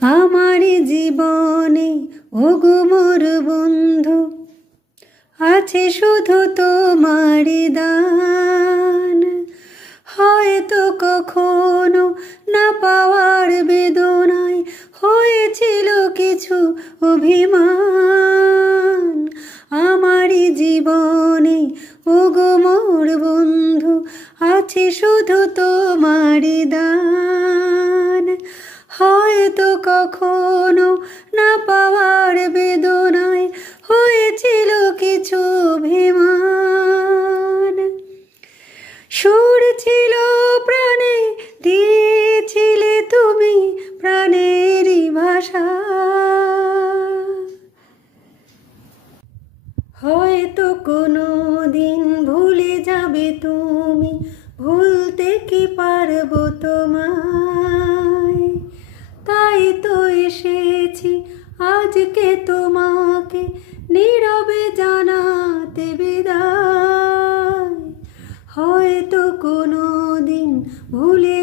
আমার জীবনে ওগো মোর বন্ধু আছে শুধু তোমারই দান। হয়তো কখনো না পাওয়ার বেদনায় হয়েছিল কিছু অভিমান। আমারই জীবনে ওগো মোর বন্ধু আছে শুধু তোমারই দান। হয়তো কখনো না পাওয়ার বেদনায় হয়েছিল কিছু অভিমান। সুর ছিল প্রাণে দিয়েছিলে তুমি প্রাণেরই ভাষা। হয়তো কোনো দিন ভুলে যাবে তুমি, ভুলতে কি পারবো তোমায়। তাই তো এসেছি আজকে তোমাকে নীরবে জানাতে বিদায়। হয়তো কোনো দিন ভুলে